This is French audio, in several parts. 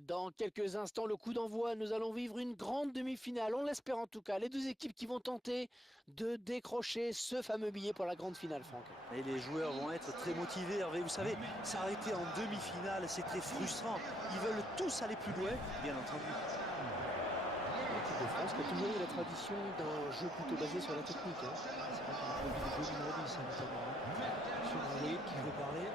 Dans quelques instants, le coup d'envoi, nous allons vivre une grande demi-finale, on l'espère en tout cas. Les deux équipes qui vont tenter de décrocher ce fameux billet pour la grande finale, Franck. Et les joueurs vont être très motivés, Hervé. Vous savez, s'arrêter en demi-finale, c'est très frustrant. Ils veulent tous aller plus loin, bien entendu. L'équipe de France qui a toujours eu la tradition d'un jeu plutôt basé sur la technique. C'est vrai qu'on a pas vu de jeu numéro 10 notamment. Sur vous voyez de qui je veux parler.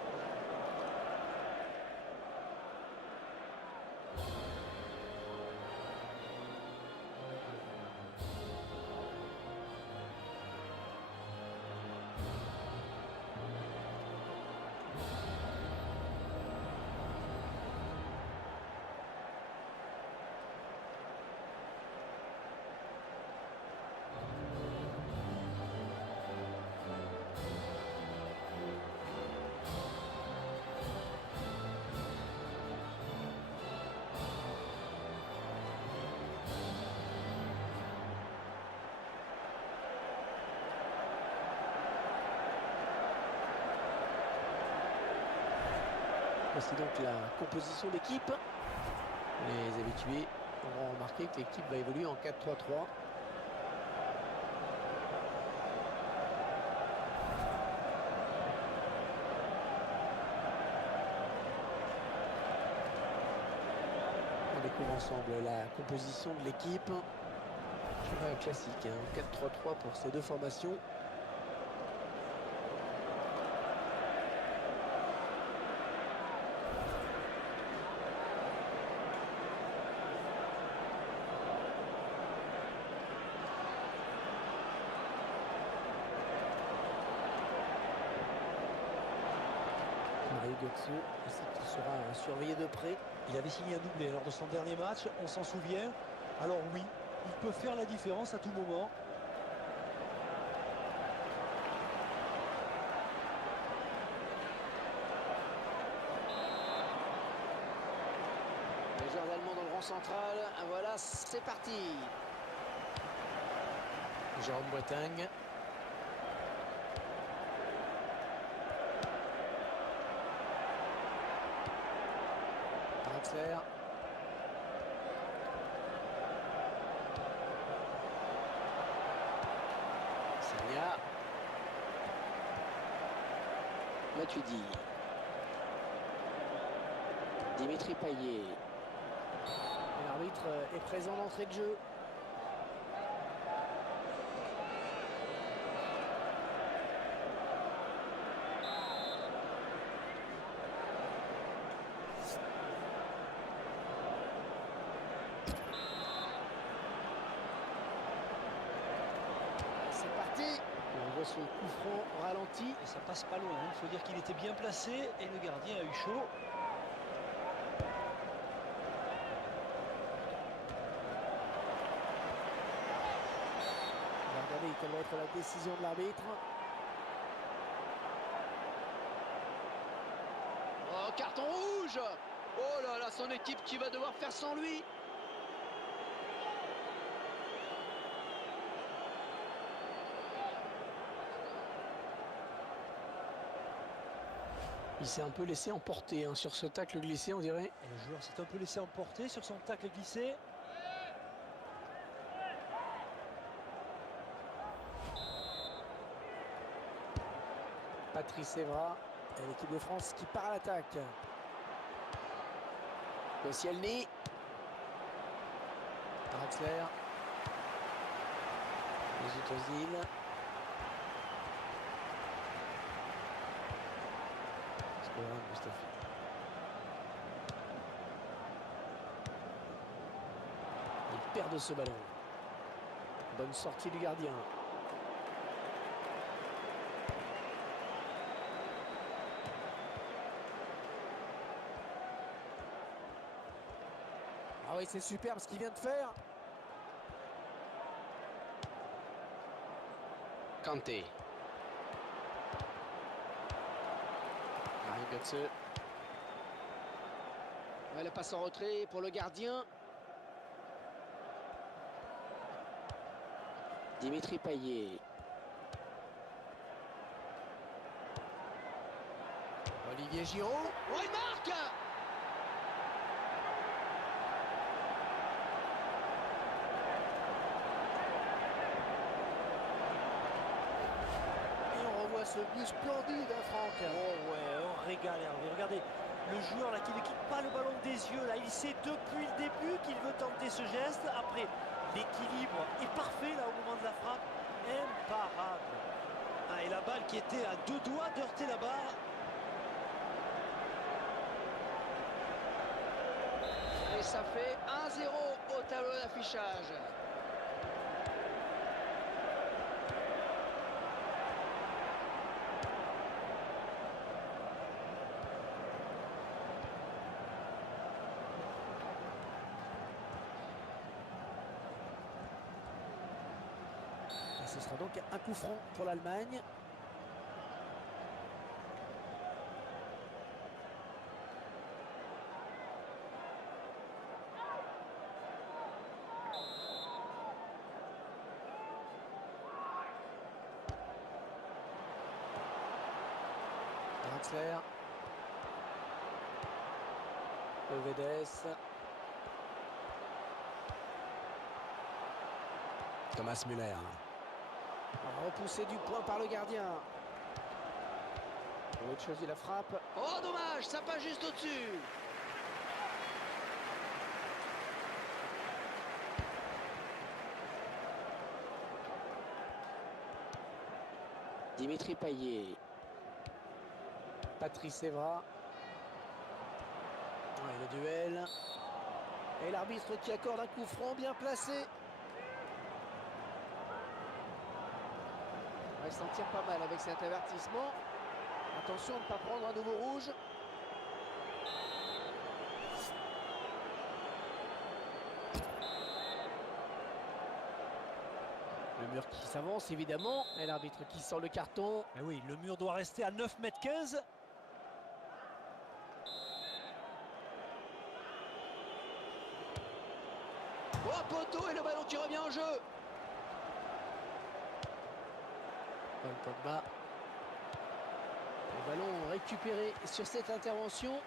Voici donc la composition d'équipe. Les habitués auront remarqué que l'équipe va évoluer en 4-3-3. On découvre ensemble la composition de l'équipe. Schéma classique, 4-3-3 pour ces deux formations. Mario Götze, qui sera surveillé de près. Il avait signé un doublé lors de son dernier match, on s'en souvient. Alors oui, il peut faire la différence à tout moment. Les joueurs allemands dans le rang central. Voilà, c'est parti. Jérôme Boateng. Draxler. Sagna. Matuidi. Dimitri Payet. L'arbitre est présent d'entrée de jeu. C'est parti. On voit son coup franc ralenti. Et ça passe pas loin, il faut dire qu'il était bien placé et le gardien a eu chaud. Regardez quelle va être la décision de l'arbitre. Oh, carton rouge! Oh là là, son équipe qui va devoir faire sans lui. Il s'est un peu laissé emporter sur ce tacle glissé, on dirait. Et le joueur s'est un peu laissé emporter sur son tacle glissé. Patrice Evra et l'équipe de France qui part à l'attaque. Koscielny. Draxler. Mesut Ozil. Scoran Mustafi. Il perd de ce ballon. Bonne sortie du gardien. Ah oui, c'est superbe ce qu'il vient de faire. Kanté. Mario Götze. Ouais, la passe en retrait pour le gardien. Dimitri Payet. Olivier Giroud. Oh, il marque! Et on revoit ce but splendide, hein, Franck. Oh ouais, on régale Hervé. Regardez, le joueur là qui ne quitte pas le ballon des yeux, là, il sait depuis le début qu'il veut tenter ce geste. Après, l'équilibre est parfait là au moment de la frappe. Imparable. Ah, et la balle qui était à 2 doigts d'heurter la barre. Et ça fait 1-0 au tableau d'affichage. Et ce sera donc un coup franc pour l'Allemagne. Draxler. Paredes. Thomas Müller. Repoussé du point par le gardien. On va choisir la frappe. Oh, dommage, ça passe juste au-dessus. Dimitri Payet. Patrice Evra. Ouais, le duel. Et l'arbitre qui accorde un coup franc bien placé. On va se sentir pas mal avec cet avertissement. Attention de ne pas prendre un nouveau rouge. Le mur qui s'avance évidemment. Et l'arbitre qui sort le carton. Mais oui, le mur doit rester à 9,15 m. Oh, poteau et le ballon qui revient en jeu. Paul Pogba. Le ballon récupéré sur cette intervention.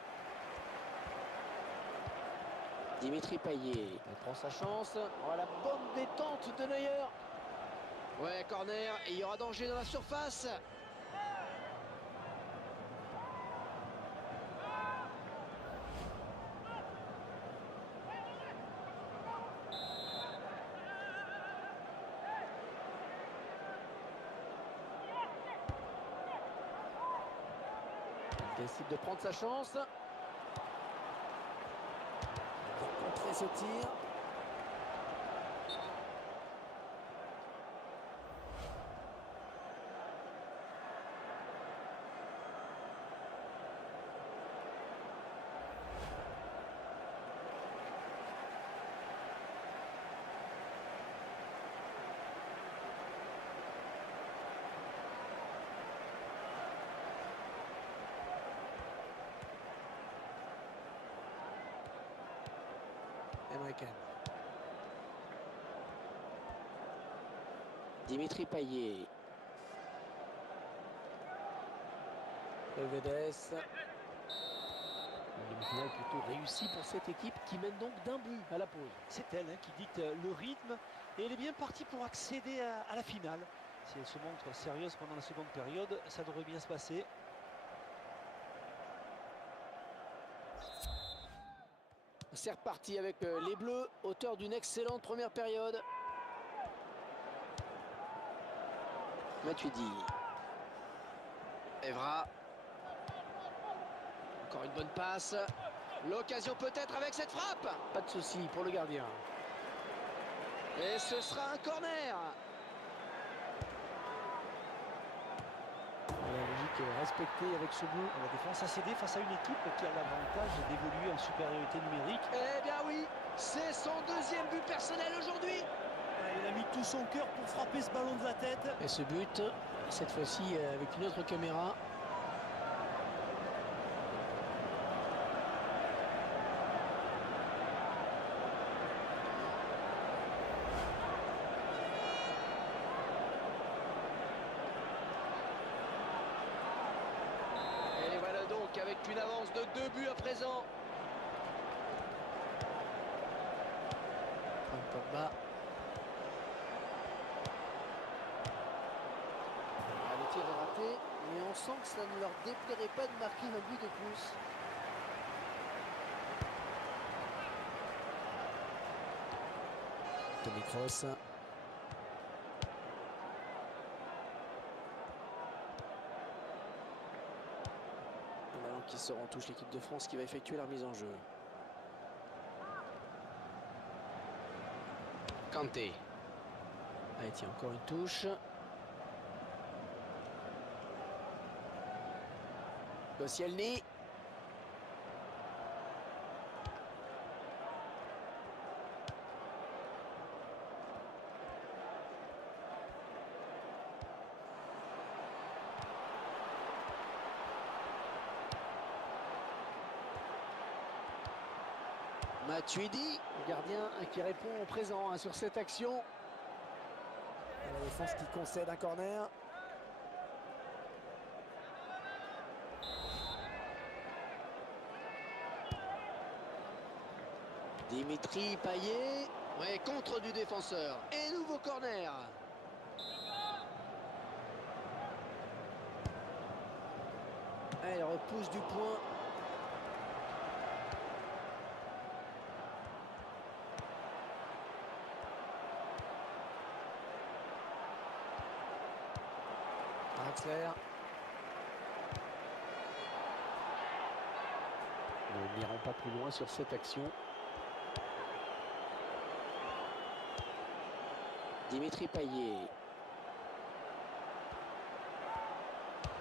Dimitri Payet. Il prend sa chance. Oh, la bonne détente de Neuer. Ouais, corner, et il y aura danger dans la surface. Il décide de prendre sa chance. Pour contrer ce tir. Américaine. Dimitri Payet. Paredes. Une demi-finale plutôt réussie pour cette équipe qui mène donc d'un but à la pause. C'est elle qui dicte le rythme et elle est bien partie pour accéder à la finale. Si elle se montre sérieuse pendant la seconde période, ça devrait bien se passer. C'est reparti avec les Bleus, auteur d'une excellente première période. Matuidi. Evra. Encore une bonne passe. L'occasion peut-être avec cette frappe. Pas de souci pour le gardien. Et ce sera un corner. La logique respectée avec ce but. La défense a cédé face à une équipe qui a l'avantage d'évoluer en supériorité numérique. Eh bien oui, c'est son deuxième but personnel aujourd'hui. Il a mis tout son cœur pour frapper ce ballon de la tête. Et ce but, cette fois-ci avec une autre caméra. 2 buts à présent. Pogba. Ah, le tir est raté, mais on sent que ça ne leur déplairait pas de marquer un but de plus. Toni Kroos. Le ballon qui sort en touche l'équipe de France qui va effectuer la remise en jeu. Kanté. Allez, tiens, encore une touche. Koscielny. Matuidi, le gardien qui répond au présent sur cette action. Et la défense qui concède un corner. Dimitri Payet. Ouais, contre du défenseur. Et nouveau corner. Elle repousse du point. Draxler. Nous n'irons pas plus loin sur cette action. Dimitri Payet.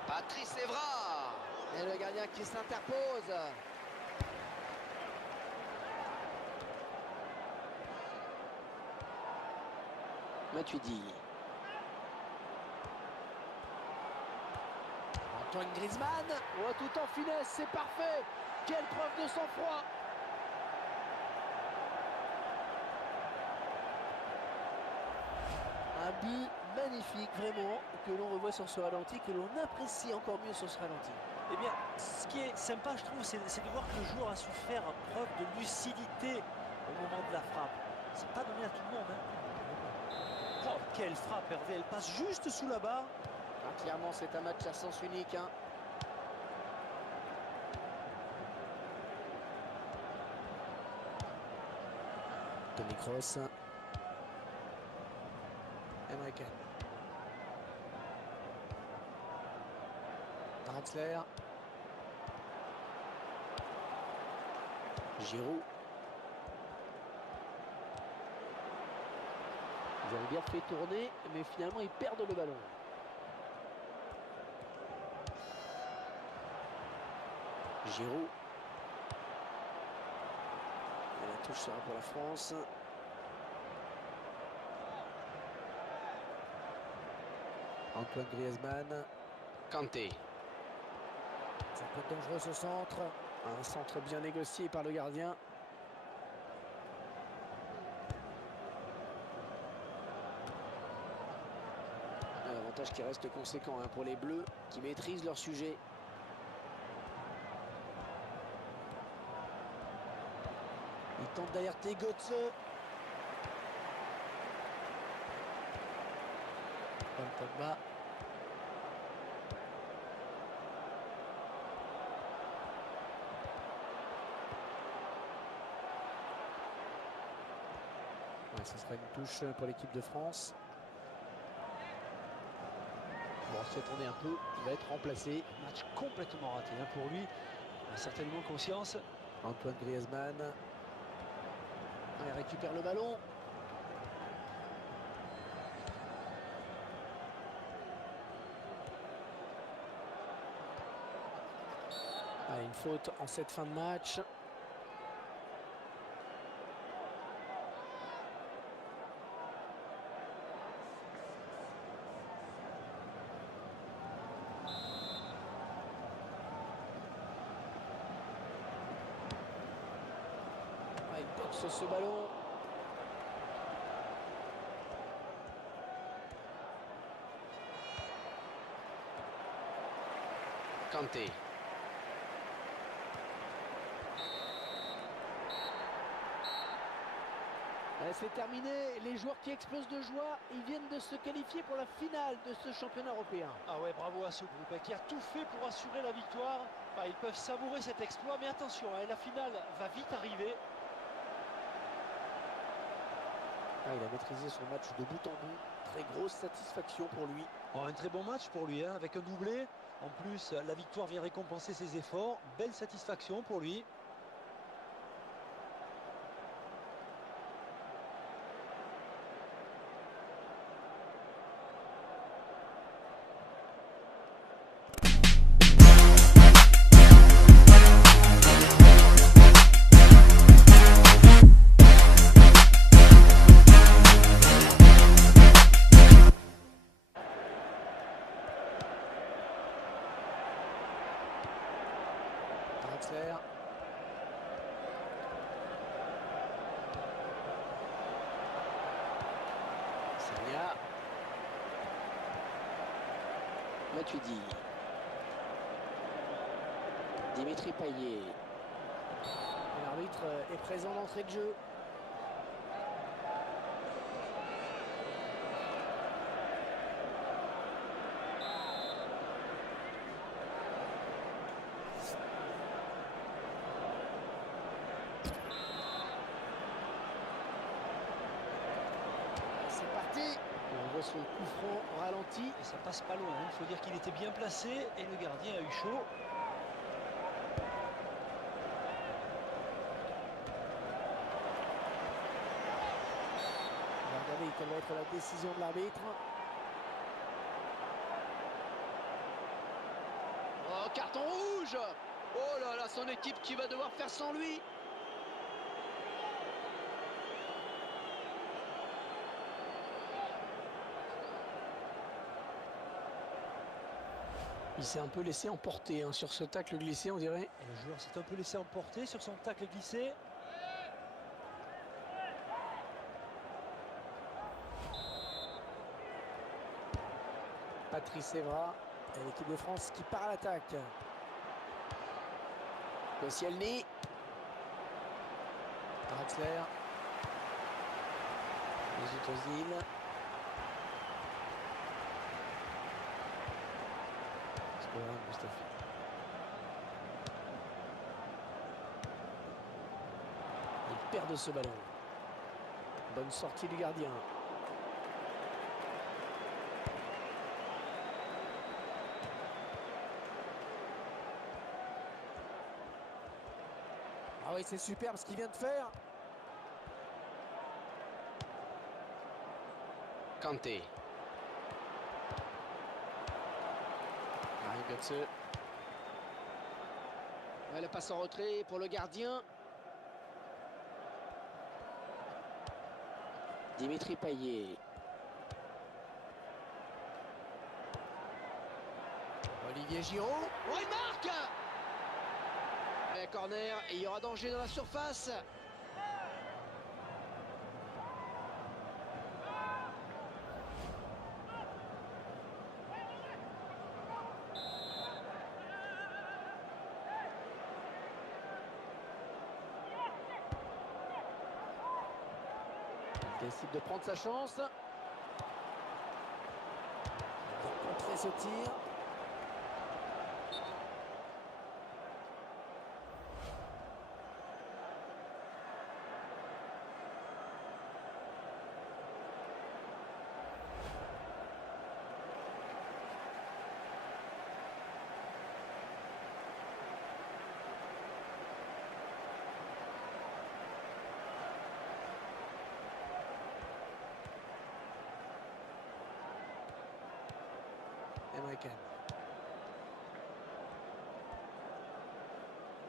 Patrice Evra. Et le gardien qui s'interpose. Matuidi. Antoine Griezmann. Oh, tout en finesse, c'est parfait. Quelle preuve de sang-froid. Un but magnifique, vraiment, que l'on revoit sur ce ralenti, que l'on apprécie encore mieux sur ce ralenti. Eh bien, ce qui est sympa, je trouve, c'est de voir que le joueur a su faire preuve de lucidité au moment de la frappe. C'est pas donné à tout le monde. Hein. Oh, quelle frappe, Hervé, elle passe juste sous la barre. Ah, clairement, c'est un match à sens unique. Hein. Toni Kroos. Emre Can. Draxler. Giroud. Ils avaient bien fait tourner, mais finalement ils perdent le ballon. Giroud. Et la touche sera pour la France. Antoine Griezmann. Kanté. Ça peut être dangereux ce centre. Un centre bien négocié par le gardien. Un avantage qui reste conséquent pour les Bleus qui maîtrisent leur sujet. Il tente d'alerter Götze. Paul Pogba. Ouais, ce sera une touche pour l'équipe de France. Bon, on se fait tourner un peu, il va être remplacé. Match complètement raté hein, pour lui. Il a certainement conscience. Antoine Griezmann. Il récupère le ballon. Allez, une faute en cette fin de match. Il boxe ce ballon. Kanté. c'est terminé. Les joueurs qui explosent de joie, ils viennent de se qualifier pour la finale de ce championnat européen. Ah ouais, bravo à ce groupe qui a tout fait pour assurer la victoire. Ils peuvent savourer cet exploit, mais attention, la finale va vite arriver. Il a maîtrisé son match de bout en bout. Très grosse satisfaction pour lui. Oh, un très bon match pour lui, hein, avec un doublé. En plus, la victoire vient récompenser ses efforts. Belle satisfaction pour lui. Draxler. Sagna. Matuidi. Dimitri Payet. L'arbitre est présent d'entrée de jeu. C'est parti. On voit son coup franc au ralenti. Et ça passe pas loin, il faut dire qu'il était bien placé et le gardien a eu chaud. On va regarder quelle va être la décision de l'arbitre. Oh, carton rouge. Oh là là, son équipe qui va devoir faire sans lui. Il s'est un peu laissé emporter sur ce tacle glissé, on dirait. Et le joueur s'est un peu laissé emporter sur son tacle glissé. Patrice Evra, et l'équipe de France qui part à l'attaque. Koscielny. Draxler. Mesut Ozil. Mustafi. Il perd ce ballon. Bonne sortie du gardien. Ah oui, c'est superbe ce qu'il vient de faire. Kanté. Götze. Ouais, la passe en retrait pour le gardien. Dimitri Payet. Olivier Giroud. Oh, il marque. Corner, et il y aura danger dans la surface. Il décide de prendre sa chance. Il va contrer ce tir.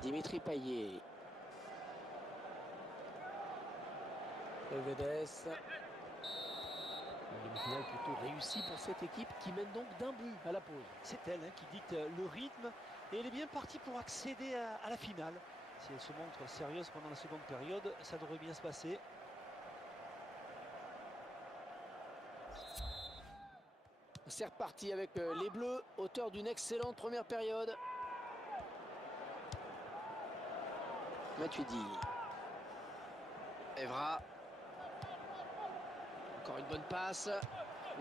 Dimitri Payet. Paredes. Une demi-finale plutôt réussie pour cette équipe qui mène donc d'un but à la pause. C'est elle qui dicte le rythme et elle est bien partie pour accéder à la finale. Si elle se montre sérieuse pendant la seconde période, ça devrait bien se passer. C'est reparti avec les Bleus, auteur d'une excellente première période. Matuidi. Evra. Encore une bonne passe.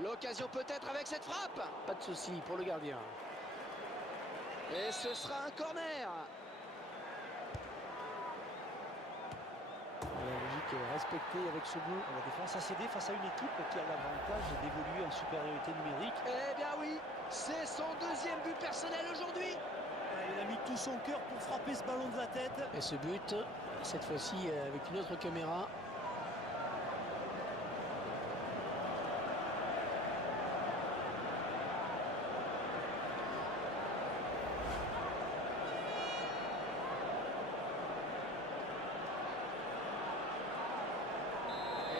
L'occasion peut-être avec cette frappe. Pas de souci pour le gardien. Et ce sera un corner. La logique est respectée avec ce but. La défense a cédé face à une équipe qui a l'avantage d'évoluer en supériorité numérique. Eh bien oui, c'est son deuxième but personnel aujourd'hui. Il a mis tout son cœur pour frapper ce ballon de la tête. Et ce but, cette fois-ci avec une autre caméra.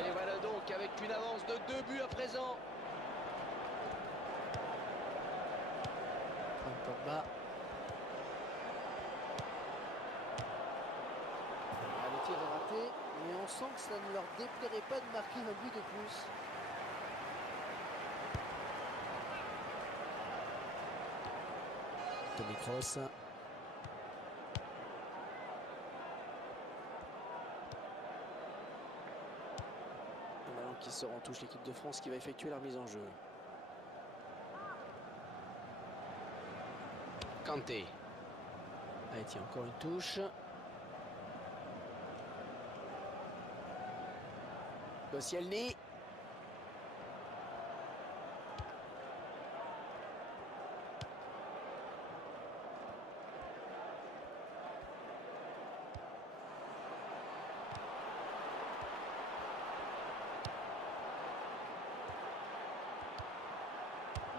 Et voilà donc avec une avance de 2 buts à présent. Pogba. Le tir est raté, mais on sent que ça ne leur déplairait pas de marquer un but de plus. Toni Kroos. Un ballon qui sort en touche l'équipe de France qui va effectuer la remise en jeu. Kanté. Allez, tiens, encore une touche. Koscielny.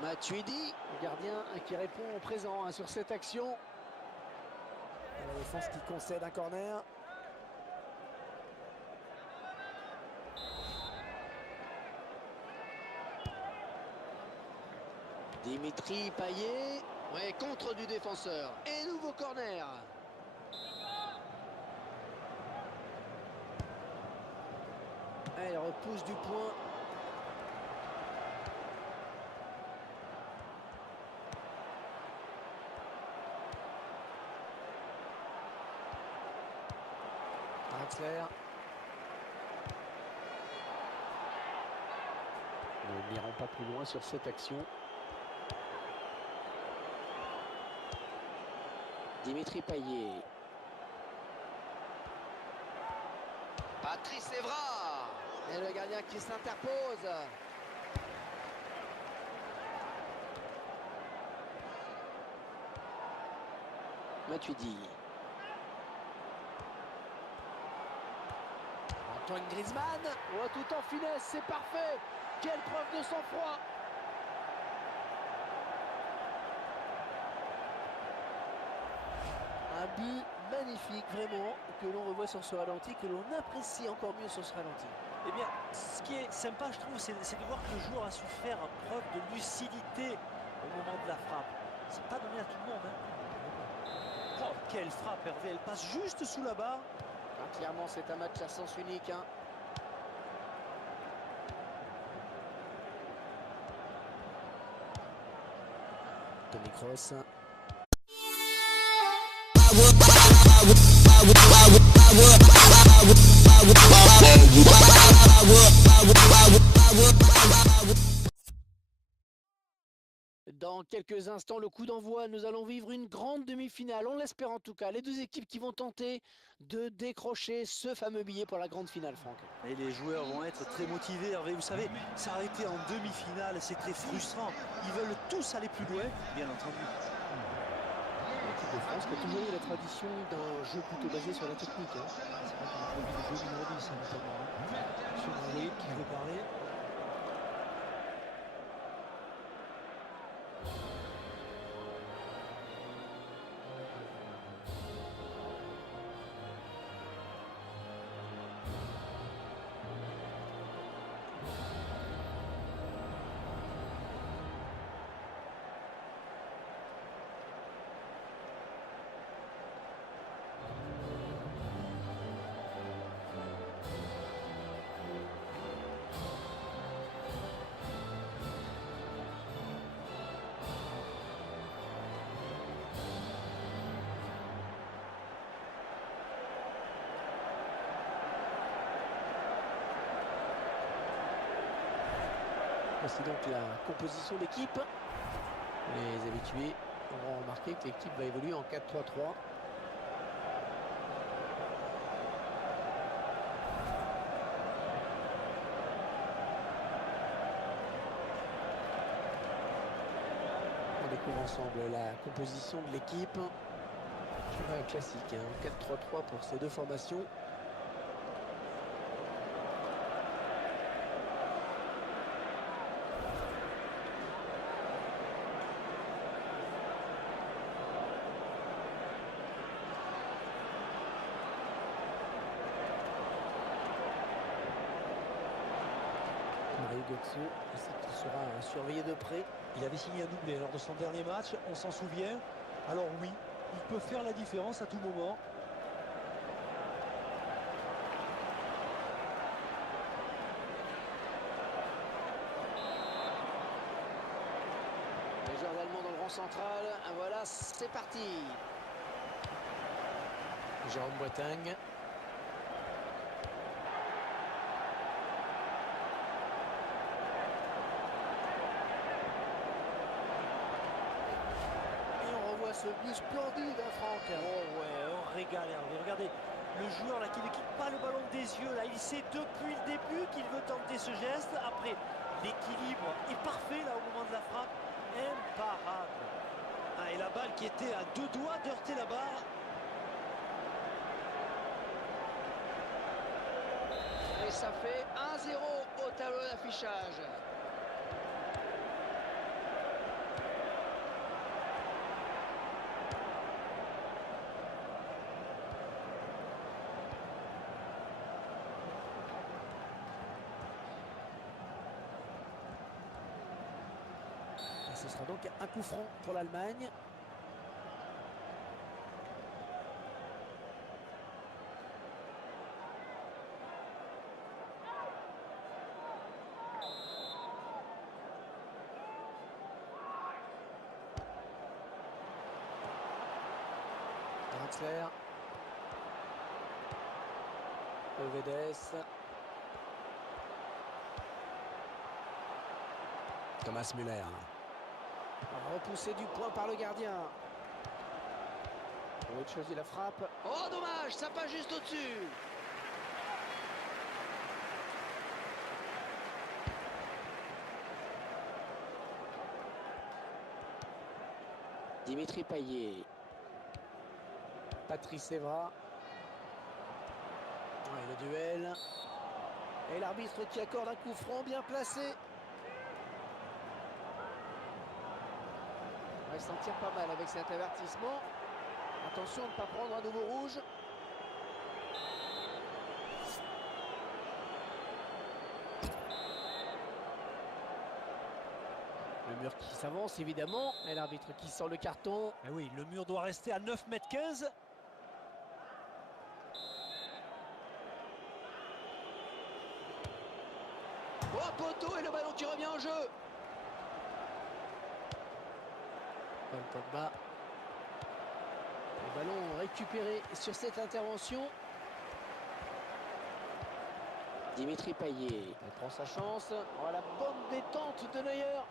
Matuidi, le gardien qui répond au présent sur cette action. Et la défense qui concède un corner. Dimitri Payet. Ouais, contre du défenseur. Et nouveau corner. Elle repousse du point. Draxler. Nous n'irons pas plus loin sur cette action. Dimitri Payet. Patrice Evra. Et le gardien qui s'interpose. Matuidi. Antoine Griezmann. Oh, tout en finesse, c'est parfait. Quelle preuve de sang-froid. Un but magnifique, vraiment, que l'on revoit sur ce ralenti, que l'on apprécie encore mieux sur ce ralenti. Eh bien, ce qui est sympa, je trouve, c'est de voir que le joueur a su faire preuve de lucidité au moment de la frappe. C'est pas donné à tout le monde. Hein. Oh, quelle frappe, Hervé. Elle passe juste sous la barre. Ah, clairement, c'est un match à sens unique. Hein. Toni Kroos. Dans quelques instants, le coup d'envoi, nous allons vivre une grande demi-finale, on l'espère en tout cas. Les deux équipes qui vont tenter de décrocher ce fameux billet pour la grande finale, Franck. Et les joueurs vont être très motivés, Hervé. Vous savez, s'arrêter en demi-finale, c'est très frustrant. Ils veulent tous aller plus loin, bien entendu. L'équipe de France qui a toujours eu la tradition d'un jeu plutôt basé sur la technique. Hein. C'est vrai qu'on a vu des jeux aujourd'hui, ça notamment. Hein. Sur un voyez qui veut parler. Voici donc la composition d'équipe. Les habitués auront remarqué que l'équipe va évoluer en 4-3-3. On découvre ensemble la composition de l'équipe. Schéma classique, hein, 4-3-3 pour ces deux formations. Mario Götze, il sera surveillé de près. Il avait signé un doublé lors de son dernier match, on s'en souvient. Alors oui, il peut faire la différence à tout moment. Les joueurs allemands dans le rang central. Voilà, c'est parti. Jérôme Boateng. Et on revoit ce but splendide, hein, Franck. Oh ouais, un régal Hervé. Regardez, le joueur là qui ne quitte pas le ballon des yeux, là, il sait depuis le début qu'il veut tenter ce geste. Après, l'équilibre est parfait là au moment de la frappe. Imparable. Ah, et la balle qui était à deux doigts d'heurter la barre. Et ça fait 1-0 au tableau d'affichage. Et ce sera donc un coup franc pour l'Allemagne. Draxler. Euvedes. Thomas Müller. Repoussé du point par le gardien. Pour autre chose, il la frappe. Oh dommage, ça passe juste au-dessus. Dimitri Payet. Patrice Evra. Ouais, le duel. Et l'arbitre qui accorde un coup franc bien placé. On va se sentir pas mal avec cet avertissement. Attention de ne pas prendre un nouveau rouge. Le mur qui s'avance évidemment. Et l'arbitre qui sort le carton. Eh oui, le mur doit rester à 9,15 m. Oh poteau et le ballon qui revient en jeu. Paul Pogba. Le ballon récupéré sur cette intervention. Dimitri Payet. Il prend sa chance. Oh, la bonne détente de Neuer.